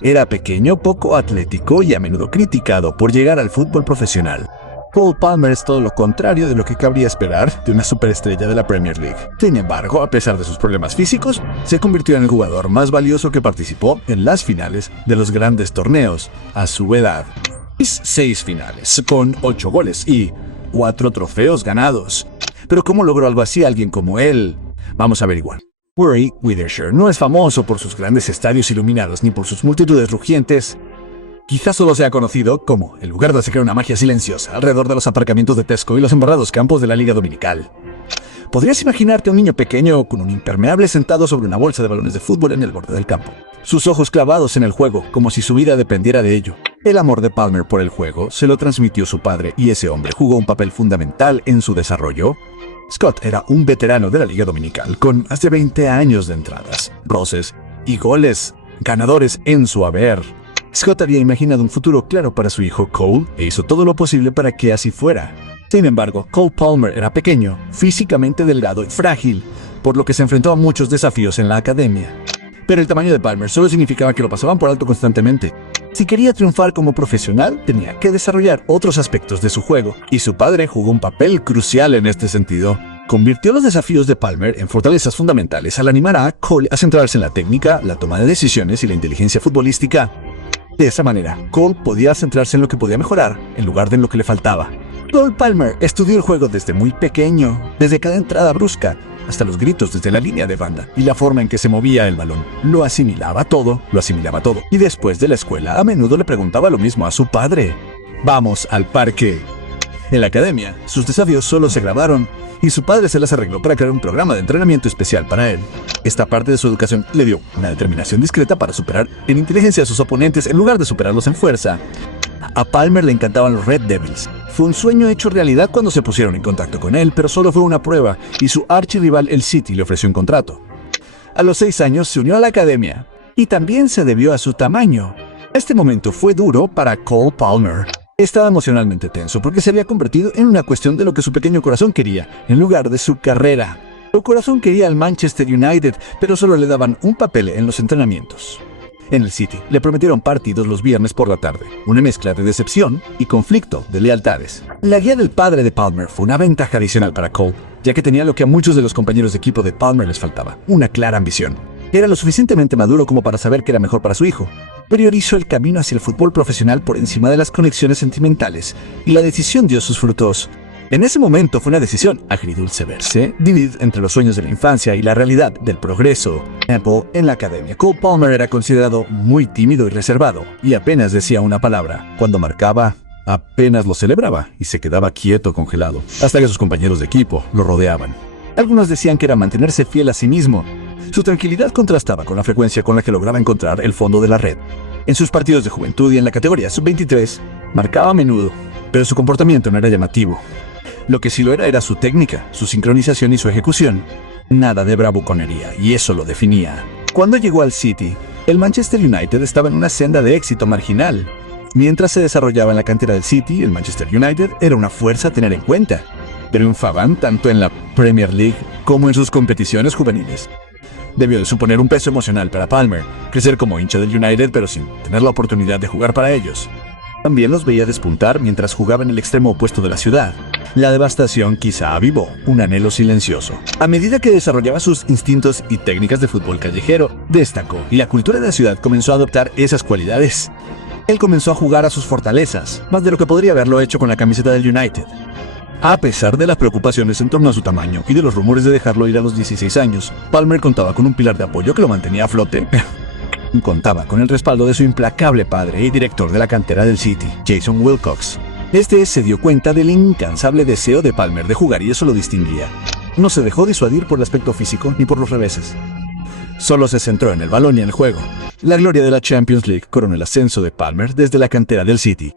Era pequeño, poco atlético y a menudo criticado por llegar al fútbol profesional. Cole Palmer es todo lo contrario de lo que cabría esperar de una superestrella de la Premier League. Sin embargo, a pesar de sus problemas físicos, se convirtió en el jugador más valioso que participó en las finales de los grandes torneos a su edad. 6 finales, con 8 goles y 4 trofeos ganados. Pero ¿cómo logró algo así alguien como él? Vamos a averiguar. Bury Withershire no es famoso por sus grandes estadios iluminados ni por sus multitudes rugientes. Quizás solo sea conocido como el lugar donde se crea una magia silenciosa alrededor de los aparcamientos de Tesco y los embarrados campos de la Liga Dominical. Podrías imaginarte a un niño pequeño con un impermeable sentado sobre una bolsa de balones de fútbol en el borde del campo, sus ojos clavados en el juego como si su vida dependiera de ello. El amor de Palmer por el juego se lo transmitió su padre y ese hombre jugó un papel fundamental en su desarrollo. Scott era un veterano de la Liga Dominical con más de 20 años de entradas, roces y goles ganadores en su haber. Scott había imaginado un futuro claro para su hijo Cole e hizo todo lo posible para que así fuera. Sin embargo, Cole Palmer era pequeño, físicamente delgado y frágil, por lo que se enfrentó a muchos desafíos en la academia. Pero el tamaño de Palmer solo significaba que lo pasaban por alto constantemente. Si quería triunfar como profesional, tenía que desarrollar otros aspectos de su juego, y su padre jugó un papel crucial en este sentido. Convirtió los desafíos de Palmer en fortalezas fundamentales al animar a Cole a centrarse en la técnica, la toma de decisiones y la inteligencia futbolística. De esa manera, Cole podía centrarse en lo que podía mejorar, en lugar de en lo que le faltaba. Cole Palmer estudió el juego desde muy pequeño, desde cada entrada brusca, hasta los gritos desde la línea de banda, y la forma en que se movía el balón. Lo asimilaba todo. Y después de la escuela, a menudo le preguntaba lo mismo a su padre. Vamos al parque. En la academia, sus desafíos solo se grabaron, y su padre se las arregló para crear un programa de entrenamiento especial para él. Esta parte de su educación le dio una determinación discreta para superar en inteligencia a sus oponentes en lugar de superarlos en fuerza. A Palmer le encantaban los Red Devils. Fue un sueño hecho realidad cuando se pusieron en contacto con él, pero solo fue una prueba, y su archirrival el City le ofreció un contrato. A los 6 años se unió a la academia, y también se debió a su tamaño. Este momento fue duro para Cole Palmer. Estaba emocionalmente tenso porque se había convertido en una cuestión de lo que su pequeño corazón quería, en lugar de su carrera. Su corazón quería al Manchester United, pero solo le daban un papel en los entrenamientos. En el City le prometieron partidos los viernes por la tarde, una mezcla de decepción y conflicto de lealtades. La guía del padre de Palmer fue una ventaja adicional para Cole, ya que tenía lo que a muchos de los compañeros de equipo de Palmer les faltaba, una clara ambición. Era lo suficientemente maduro como para saber que era mejor para su hijo. Priorizó el camino hacia el fútbol profesional por encima de las conexiones sentimentales, y la decisión dio sus frutos. En ese momento fue una decisión agridulce verse, dividida entre los sueños de la infancia y la realidad del progreso. En la academia, Cole Palmer era considerado muy tímido y reservado, y apenas decía una palabra. Cuando marcaba, apenas lo celebraba y se quedaba quieto, congelado, hasta que sus compañeros de equipo lo rodeaban. Algunos decían que era mantenerse fiel a sí mismo. Su tranquilidad contrastaba con la frecuencia con la que lograba encontrar el fondo de la red. En sus partidos de juventud y en la categoría sub-23, marcaba a menudo, pero su comportamiento no era llamativo. Lo que sí lo era su técnica, su sincronización y su ejecución. Nada de bravuconería, y eso lo definía. Cuando llegó al City, el Manchester United estaba en una senda de éxito marginal. Mientras se desarrollaba en la cantera del City, el Manchester United era una fuerza a tener en cuenta. Triunfaban tanto en la Premier League como en sus competiciones juveniles. Debió de suponer un peso emocional para Palmer, crecer como hincha del United pero sin tener la oportunidad de jugar para ellos. También los veía despuntar mientras jugaba en el extremo opuesto de la ciudad. La devastación quizá avivó un anhelo silencioso. A medida que desarrollaba sus instintos y técnicas de fútbol callejero, destacó y la cultura de la ciudad comenzó a adoptar esas cualidades. Él comenzó a jugar a sus fortalezas, más de lo que podría haberlo hecho con la camiseta del United. A pesar de las preocupaciones en torno a su tamaño y de los rumores de dejarlo ir a los 16 años, Palmer contaba con un pilar de apoyo que lo mantenía a flote. Contaba con el respaldo de su implacable padre y director de la cantera del City, Jason Wilcox. Este se dio cuenta del incansable deseo de Palmer de jugar y eso lo distinguía. No se dejó disuadir por el aspecto físico ni por los reveses. Solo se centró en el balón y en el juego. La gloria de la Champions League coronó el ascenso de Palmer desde la cantera del City.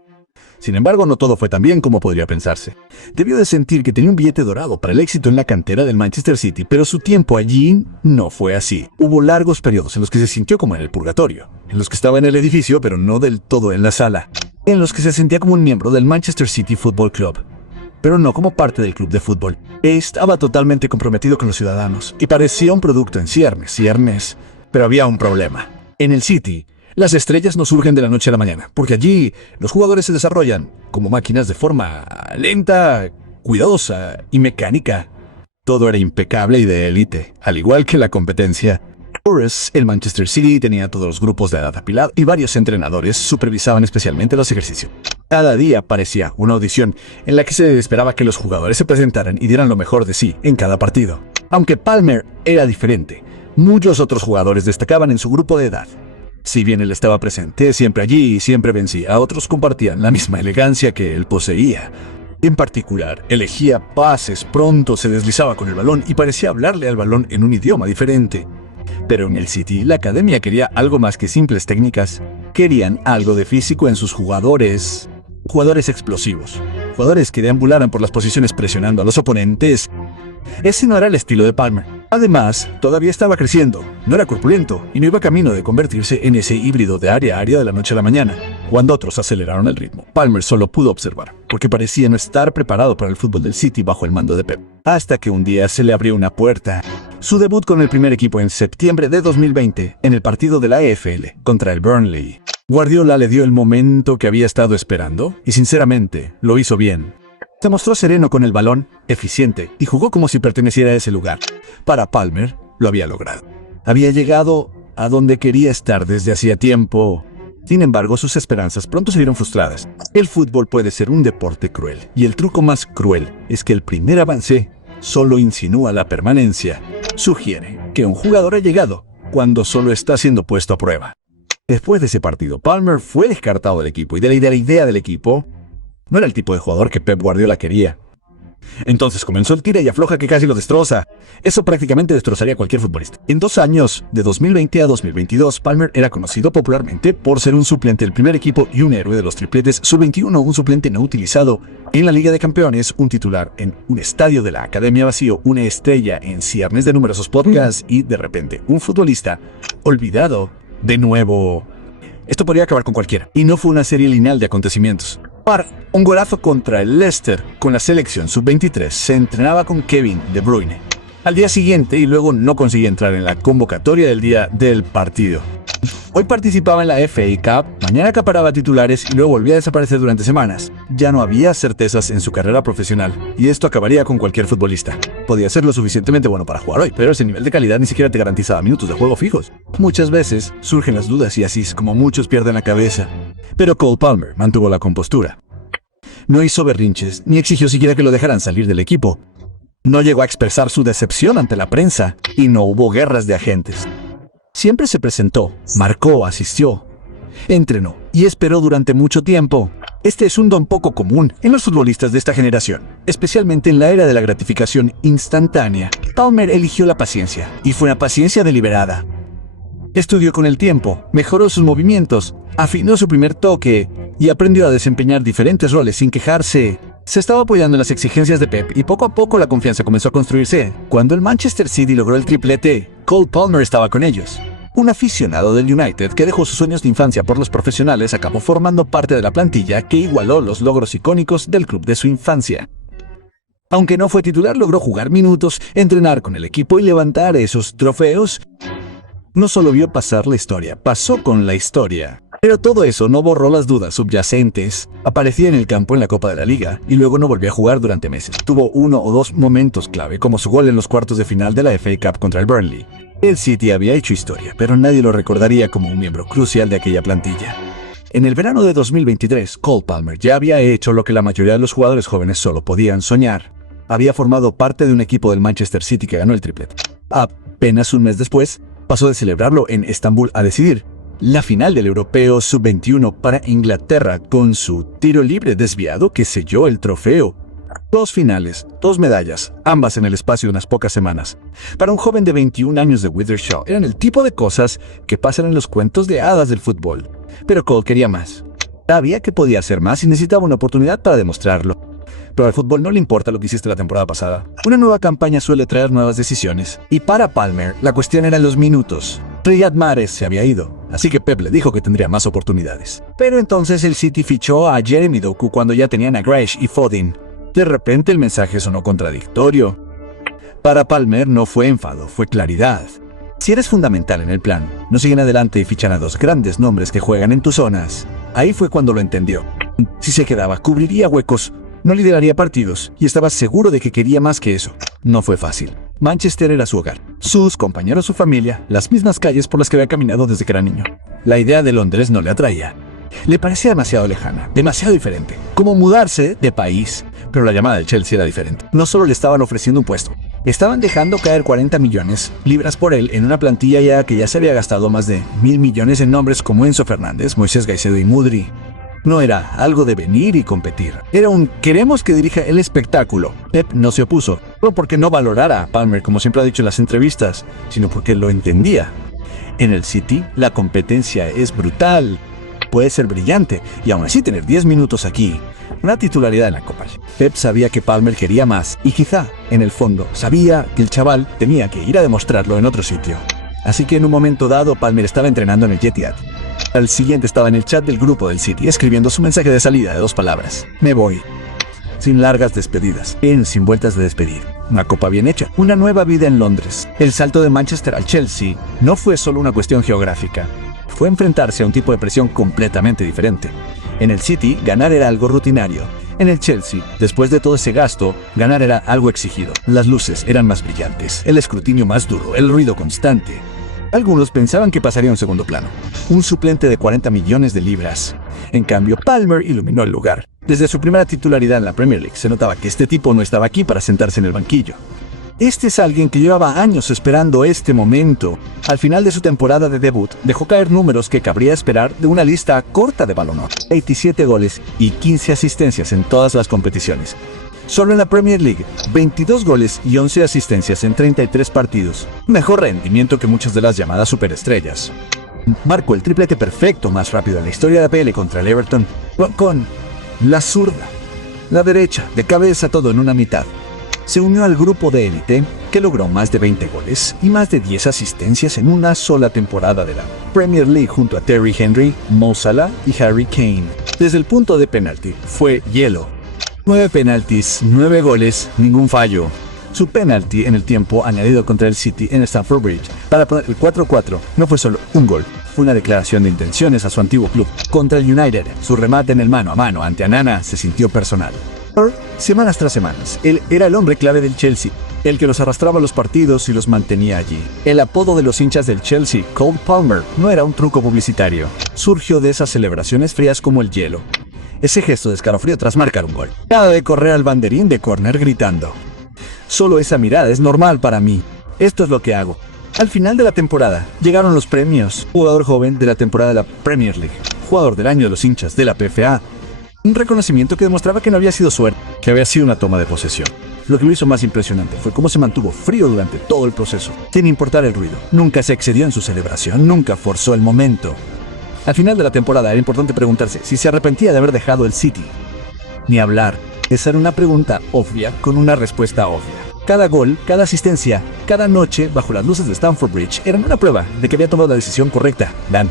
Sin embargo, no todo fue tan bien como podría pensarse. Debió de sentir que tenía un billete dorado para el éxito en la cantera del Manchester City, pero su tiempo allí no fue así. Hubo largos periodos en los que se sintió como en el purgatorio, en los que estaba en el edificio pero no del todo en la sala, en los que se sentía como un miembro del Manchester City Football Club, pero no como parte del club de fútbol. Estaba totalmente comprometido con los ciudadanos y parecía un producto en ciernes, pero había un problema. En el City, Las estrellas no surgen de la noche a la mañana, porque allí los jugadores se desarrollan como máquinas de forma lenta, cuidadosa y mecánica. Todo era impecable y de élite, al igual que la competencia. El Manchester City tenía todos los grupos de edad apilados y varios entrenadores supervisaban especialmente los ejercicios. Cada día parecía una audición en la que se esperaba que los jugadores se presentaran y dieran lo mejor de sí en cada partido. Aunque Palmer era diferente, muchos otros jugadores destacaban en su grupo de edad. Si bien él estaba presente siempre allí y siempre vencía, otros compartían la misma elegancia que él poseía. En particular, elegía pases pronto, se deslizaba con el balón y parecía hablarle al balón en un idioma diferente. Pero en el City, la academia quería algo más que simples técnicas. Querían algo de físico en sus jugadores. Jugadores explosivos. Jugadores que deambularan por las posiciones presionando a los oponentes. Ese no era el estilo de Palmer. Además, todavía estaba creciendo, no era corpulento y no iba camino de convertirse en ese híbrido de área a área de la noche a la mañana. Cuando otros aceleraron el ritmo, Palmer solo pudo observar, porque parecía no estar preparado para el fútbol del City bajo el mando de Pep. Hasta que un día se le abrió una puerta. Su debut con el primer equipo en septiembre de 2020, en el partido de la EFL contra el Burnley. Guardiola le dio el momento que había estado esperando y sinceramente lo hizo bien. Se mostró sereno con el balón, eficiente, y jugó como si perteneciera a ese lugar. Para Palmer, lo había logrado. Había llegado a donde quería estar desde hacía tiempo. Sin embargo, sus esperanzas pronto se vieron frustradas. El fútbol puede ser un deporte cruel, y el truco más cruel es que el primer avance solo insinúa la permanencia. Sugiere que un jugador ha llegado cuando solo está siendo puesto a prueba. Después de ese partido, Palmer fue descartado del equipo, y de la idea del equipo, no era el tipo de jugador que Pep Guardiola quería. Entonces comenzó el tira y afloja que casi lo destroza. Eso prácticamente destrozaría a cualquier futbolista. En 2 años, de 2020 a 2022, Palmer era conocido popularmente por ser un suplente del primer equipo y un héroe de los tripletes sub-21, un suplente no utilizado en la Liga de Campeones, un titular en un estadio de la Academia vacío, una estrella en ciernes de numerosos podcasts y, de repente, un futbolista olvidado de nuevo. Esto podría acabar con cualquiera, y no fue una serie lineal de acontecimientos. Un golazo contra el Leicester con la selección sub-23. Se entrenaba con Kevin De Bruyne al día siguiente y luego no conseguía entrar en la convocatoria del día del partido. Hoy participaba en la FA Cup, mañana acaparaba titulares y luego volvía a desaparecer durante semanas. Ya no había certezas en su carrera profesional y esto acabaría con cualquier futbolista. Podía ser lo suficientemente bueno para jugar hoy, pero ese nivel de calidad ni siquiera te garantizaba minutos de juego fijos. Muchas veces surgen las dudas y así es como muchos pierden la cabeza. Pero Cole Palmer mantuvo la compostura. No hizo berrinches, ni exigió siquiera que lo dejaran salir del equipo. No llegó a expresar su decepción ante la prensa, y no hubo guerras de agentes. Siempre se presentó, marcó, asistió, entrenó y esperó durante mucho tiempo. Este es un don poco común en los futbolistas de esta generación, especialmente en la era de la gratificación instantánea. Palmer eligió la paciencia, y fue una paciencia deliberada. Estudió con el tiempo, mejoró sus movimientos, afinó su primer toque y aprendió a desempeñar diferentes roles sin quejarse. Se estaba apoyando en las exigencias de Pep y poco a poco la confianza comenzó a construirse. Cuando el Manchester City logró el triplete, Cole Palmer estaba con ellos. Un aficionado del United que dejó sus sueños de infancia por los profesionales acabó formando parte de la plantilla que igualó los logros icónicos del club de su infancia. Aunque no fue titular, logró jugar minutos, entrenar con el equipo y levantar esos trofeos. No solo vio pasar la historia, pasó con la historia. Pero todo eso no borró las dudas subyacentes. Aparecía en el campo en la Copa de la Liga y luego no volvió a jugar durante meses. Tuvo 1 o 2 momentos clave, como su gol en los cuartos de final de la FA Cup contra el Burnley. El City había hecho historia, pero nadie lo recordaría como un miembro crucial de aquella plantilla. En el verano de 2023, Cole Palmer ya había hecho lo que la mayoría de los jugadores jóvenes solo podían soñar. Había formado parte de un equipo del Manchester City que ganó el triplete. Apenas un mes después, pasó de celebrarlo en Estambul a decidir la final del Europeo Sub-21 para Inglaterra con su tiro libre desviado que selló el trofeo. 2 finales, 2 medallas, ambas en el espacio de unas pocas semanas. Para un joven de 21 años de Withershaw, eran el tipo de cosas que pasan en los cuentos de hadas del fútbol. Pero Cole quería más. Sabía que podía hacer más y necesitaba una oportunidad para demostrarlo. Pero al fútbol no le importa lo que hiciste la temporada pasada. Una nueva campaña suele traer nuevas decisiones. Y para Palmer, la cuestión era los minutos. Riyad Mahrez se había ido, así que Pep le dijo que tendría más oportunidades. Pero entonces el City fichó a Jeremy Doku cuando ya tenían a Grealish y Foden. De repente el mensaje sonó contradictorio. Para Palmer no fue enfado, fue claridad. Si eres fundamental en el plan, no siguen adelante y fichan a dos grandes nombres que juegan en tus zonas. Ahí fue cuando lo entendió. Si se quedaba, cubriría huecos, no lideraría partidos y estaba seguro de que quería más que eso. No fue fácil. Manchester era su hogar, sus compañeros, su familia, las mismas calles por las que había caminado desde que era niño. La idea de Londres no le atraía. Le parecía demasiado lejana, demasiado diferente, como mudarse de país. Pero la llamada del Chelsea era diferente. No solo le estaban ofreciendo un puesto, estaban dejando caer 40 millones libras por él en una plantilla que ya se había gastado más de 1.000 millones en nombres como Enzo Fernández, Moisés Caicedo y Mudryk. No era algo de venir y competir. Era un queremos que dirija el espectáculo. Pep no se opuso, no porque no valorara a Palmer como siempre ha dicho en las entrevistas, sino porque lo entendía. En el City la competencia es brutal. Puede ser brillante y aún así tener 10 minutos aquí, una titularidad en la Copa. Pep sabía que Palmer quería más y quizá, en el fondo, sabía que el chaval tenía que ir a demostrarlo en otro sitio. Así que en un momento dado Palmer estaba entrenando en el Etihad. Al siguiente estaba en el chat del grupo del City escribiendo su mensaje de salida de 2 palabras. Me voy. Sin largas despedidas, sin vueltas de despedir. Una copa bien hecha, una nueva vida en Londres. El salto de Manchester al Chelsea no fue solo una cuestión geográfica. Fue enfrentarse a un tipo de presión completamente diferente. En el City, ganar era algo rutinario. En el Chelsea, después de todo ese gasto, ganar era algo exigido. Las luces eran más brillantes, el escrutinio más duro, el ruido constante. Algunos pensaban que pasaría a un segundo plano. Un suplente de 40 millones de libras. En cambio, Palmer iluminó el lugar. Desde su primera titularidad en la Premier League, se notaba que este tipo no estaba aquí para sentarse en el banquillo. Este es alguien que llevaba años esperando este momento. Al final de su temporada de debut, dejó caer números que cabría esperar de una lista corta de Ballon d'Or. 27 goles y 15 asistencias en todas las competiciones. Solo en la Premier League, 22 goles y 11 asistencias en 33 partidos. Mejor rendimiento que muchas de las llamadas superestrellas. Marcó el triplete perfecto más rápido en la historia de la PL contra el Everton, con la zurda, la derecha, de cabeza, todo en una mitad. Se unió al grupo de élite que logró más de 20 goles y más de 10 asistencias en una sola temporada de la Premier League junto a Thierry Henry, Mo Salah y Harry Kane. Desde el punto de penalti fue hielo. 9 penaltis, 9 goles, ningún fallo. Su penalti en el tiempo añadido contra el City en Stamford Bridge para poner el 4-4 no fue solo un gol, fue una declaración de intenciones a su antiguo club. Contra el United, su remate en el mano a mano ante Anana se sintió personal. Semanas tras semanas, él era el hombre clave del Chelsea, el que los arrastraba a los partidos y los mantenía allí. El apodo de los hinchas del Chelsea, Cole Palmer, no era un truco publicitario. Surgió de esas celebraciones frías como el hielo. Ese gesto de escalofrío tras marcar un gol. Nada de correr al banderín de córner gritando. Solo esa mirada es normal para mí. Esto es lo que hago. Al final de la temporada, llegaron los premios. Jugador joven de la temporada de la Premier League. Jugador del año de los hinchas de la PFA. Un reconocimiento que demostraba que no había sido suerte, que había sido una toma de posesión. Lo que lo hizo más impresionante fue cómo se mantuvo frío durante todo el proceso, sin importar el ruido. Nunca se excedió en su celebración, nunca forzó el momento. Al final de la temporada era importante preguntarse si se arrepentía de haber dejado el City. Ni hablar. Esa era una pregunta obvia con una respuesta obvia. Cada gol, cada asistencia, cada noche bajo las luces de Stamford Bridge eran una prueba de que había tomado la decisión correcta. Dan.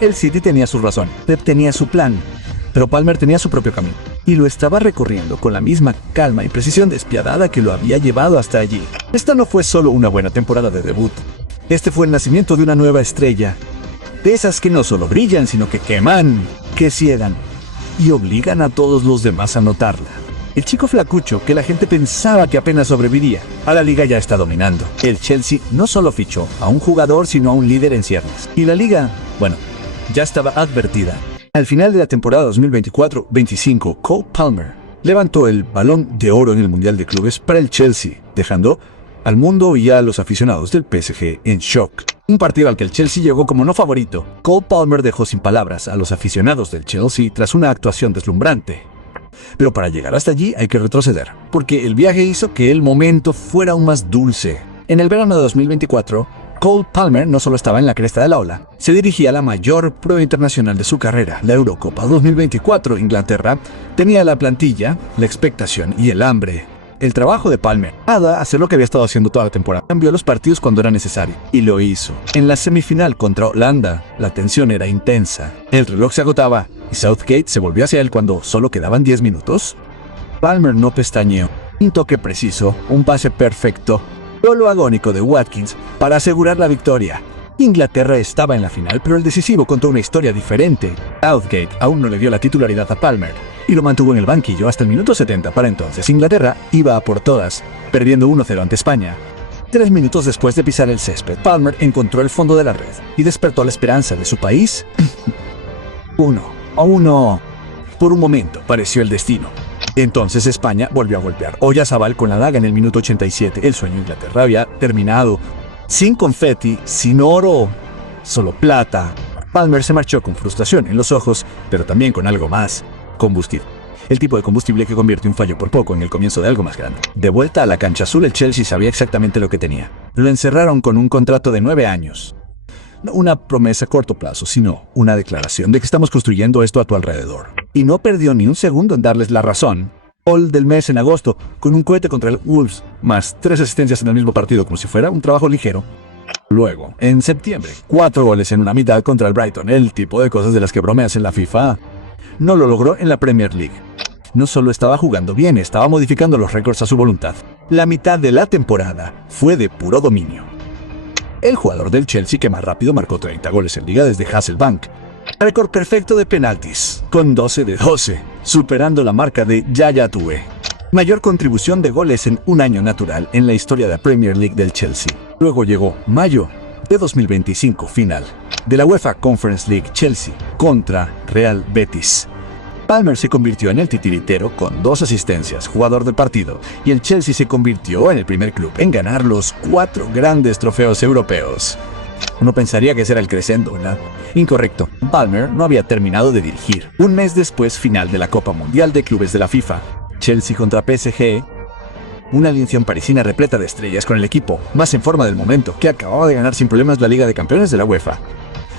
El City tenía su razón, Pep tenía su plan, pero Palmer tenía su propio camino. Y lo estaba recorriendo con la misma calma y precisión despiadada que lo había llevado hasta allí. Esta no fue solo una buena temporada de debut. Este fue el nacimiento de una nueva estrella. De esas que no solo brillan, sino que queman, que ciegan y obligan a todos los demás a notarla. El chico flacucho que la gente pensaba que apenas sobreviviría, a la liga ya está dominando. El Chelsea no solo fichó a un jugador, sino a un líder en ciernes. Y la liga, bueno, ya estaba advertida. Al final de la temporada 2024-25, Cole Palmer levantó el Balón de Oro en el Mundial de Clubes para el Chelsea, dejando al mundo y a los aficionados del PSG en shock. Un partido al que el Chelsea llegó como no favorito. Cole Palmer dejó sin palabras a los aficionados del Chelsea tras una actuación deslumbrante. Pero para llegar hasta allí hay que retroceder, porque el viaje hizo que el momento fuera aún más dulce. En el verano de 2024, Cole Palmer no solo estaba en la cresta de la ola, se dirigía a la mayor prueba internacional de su carrera, la Eurocopa 2024. Inglaterra tenía la plantilla, la expectación y el hambre. El trabajo de Palmer era hacer lo que había estado haciendo toda la temporada. Cambió los partidos cuando era necesario, y lo hizo. En la semifinal contra Holanda, la tensión era intensa. El reloj se agotaba, y Southgate se volvió hacia él cuando solo quedaban 10 minutos. Palmer no pestañeó. Un toque preciso, un pase perfecto. Gol agónico de Watkins para asegurar la victoria. Inglaterra estaba en la final, pero el decisivo contó una historia diferente. Southgate aún no le dio la titularidad a Palmer y lo mantuvo en el banquillo hasta el minuto 70. Para entonces Inglaterra iba a por todas, perdiendo 1-0 ante España. 3 minutos después de pisar el césped, Palmer encontró el fondo de la red y despertó la esperanza de su país. 1-1. Por un momento pareció el destino. Entonces España volvió a golpear Oyarzabal con la daga en el minuto 87. El sueño de Inglaterra había terminado. Sin confeti, sin oro, solo plata. Palmer se marchó con frustración en los ojos, pero también con algo más: combustible. El tipo de combustible que convierte un fallo por poco en el comienzo de algo más grande. De vuelta a la cancha azul, el Chelsea sabía exactamente lo que tenía. Lo encerraron con un contrato de 9 años. No una promesa a corto plazo, sino una declaración de que estamos construyendo esto a tu alrededor. Y no perdió ni un segundo en darles la razón. Gol del mes en agosto, con un cohete contra el Wolves, más 3 asistencias en el mismo partido como si fuera un trabajo ligero. Luego, en septiembre, 4 goles en una mitad contra el Brighton, el tipo de cosas de las que bromeas en la FIFA. No lo logró en la Premier League. No solo estaba jugando bien, estaba modificando los récords a su voluntad. La mitad de la temporada fue de puro dominio. El jugador del Chelsea que más rápido marcó 30 goles en liga desde Hasselbank. Récord perfecto de penaltis, con 12 de 12, superando la marca de Yaya Touré. Mayor contribución de goles en un año natural en la historia de la Premier League del Chelsea. Luego llegó mayo de 2025, final de la UEFA Conference League, Chelsea contra Real Betis. Palmer se convirtió en el titiritero con 2 asistencias, jugador del partido, y el Chelsea se convirtió en el primer club en ganar los 4 grandes trofeos europeos. Uno pensaría que ese era el crescendo, ¿verdad? Incorrecto. Palmer no había terminado de dirigir. Un mes después, final de la Copa Mundial de Clubes de la FIFA. Chelsea contra PSG. Una alineación parisina repleta de estrellas con el equipo más en forma del momento, que acababa de ganar sin problemas la Liga de Campeones de la UEFA.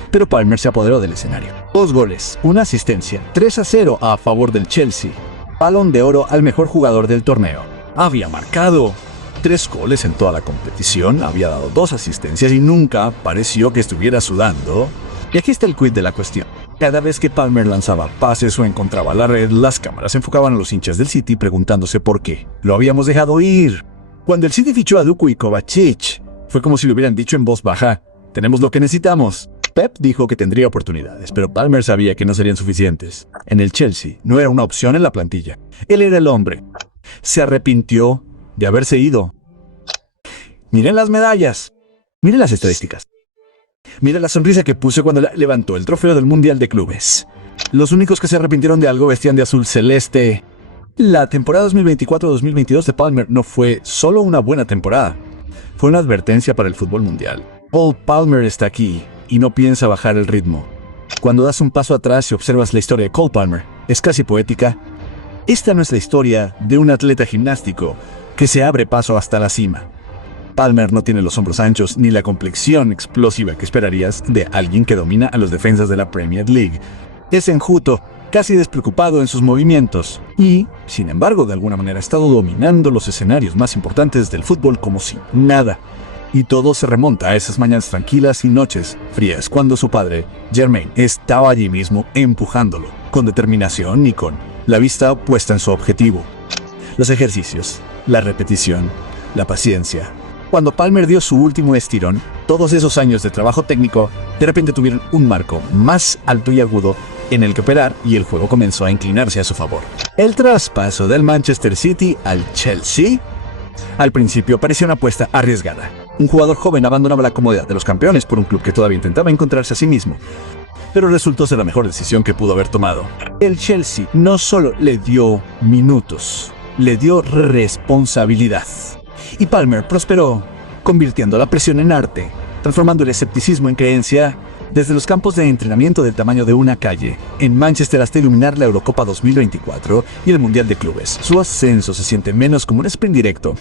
Pero Palmer se apoderó del escenario. 2 goles, 1 asistencia, 3-0 a favor del Chelsea. Balón de oro al mejor jugador del torneo. Había marcado 3 goles en toda la competición, había dado 2 asistencias y nunca pareció que estuviera sudando. Y aquí está el quid de la cuestión. Cada vez que Palmer lanzaba pases o encontraba la red, las cámaras enfocaban a los hinchas del City preguntándose por qué. Lo habíamos dejado ir. Cuando el City fichó a Duku y Kovacic, fue como si le hubieran dicho en voz baja: tenemos lo que necesitamos. Pep dijo que tendría oportunidades, pero Palmer sabía que no serían suficientes. En el Chelsea no era una opción en la plantilla. Él era el hombre. Se arrepintió de haberse ido. Miren las medallas. Miren las estadísticas. Miren la sonrisa que puso cuando levantó el trofeo del Mundial de Clubes. Los únicos que se arrepintieron de algo vestían de azul celeste. La temporada 2024-2022 de Palmer no fue solo una buena temporada. Fue una advertencia para el fútbol mundial. Paul Palmer está aquí y no piensa bajar el ritmo. Cuando das un paso atrás y observas la historia de Cole Palmer, es casi poética. Esta no es la historia de un atleta gimnástico que se abre paso hasta la cima. Palmer no tiene los hombros anchos ni la complexión explosiva que esperarías de alguien que domina a los defensas de la Premier League. Es enjuto, casi despreocupado en sus movimientos y, sin embargo, de alguna manera ha estado dominando los escenarios más importantes del fútbol como si nada. Y todo se remonta a esas mañanas tranquilas y noches frías cuando su padre, Jermaine, estaba allí mismo empujándolo, con determinación y con la vista puesta en su objetivo. Los ejercicios, la repetición, la paciencia. Cuando Palmer dio su último estirón, todos esos años de trabajo técnico de repente tuvieron un marco más alto y agudo en el que operar y el juego comenzó a inclinarse a su favor. El traspaso del Manchester City al Chelsea al principio parecía una apuesta arriesgada. Un jugador joven abandonaba la comodidad de los campeones por un club que todavía intentaba encontrarse a sí mismo. Pero resultó ser la mejor decisión que pudo haber tomado. El Chelsea no solo le dio minutos, le dio responsabilidad. Y Palmer prosperó, convirtiendo la presión en arte, transformando el escepticismo en creencia desde los campos de entrenamiento del tamaño de una calle, en Manchester hasta iluminar la Eurocopa 2024 y el Mundial de Clubes. Su ascenso se siente menos como un sprint directo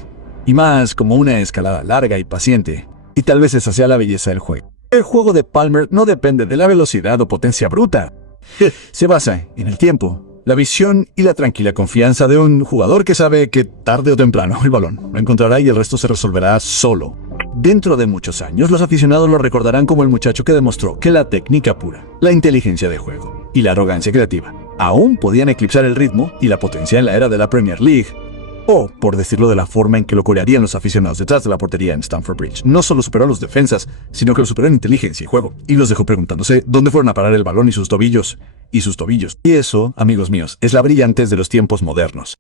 y más como una escalada larga y paciente. Y tal vez esa sea la belleza del juego. El juego de Palmer no depende de la velocidad o potencia bruta. Se basa en el tiempo, la visión y la tranquila confianza de un jugador que sabe que tarde o temprano el balón lo encontrará y el resto se resolverá solo. Dentro de muchos años, los aficionados lo recordarán como el muchacho que demostró que la técnica pura, la inteligencia de juego y la arrogancia creativa aún podían eclipsar el ritmo y la potencia en la era de la Premier League. O, por decirlo de la forma en que lo corearían los aficionados detrás de la portería en Stamford Bridge. No solo superó a los defensas, sino que lo superó en inteligencia y juego. Y los dejó preguntándose dónde fueron a parar el balón y sus tobillos. Y eso, amigos míos, es la brillantez de los tiempos modernos.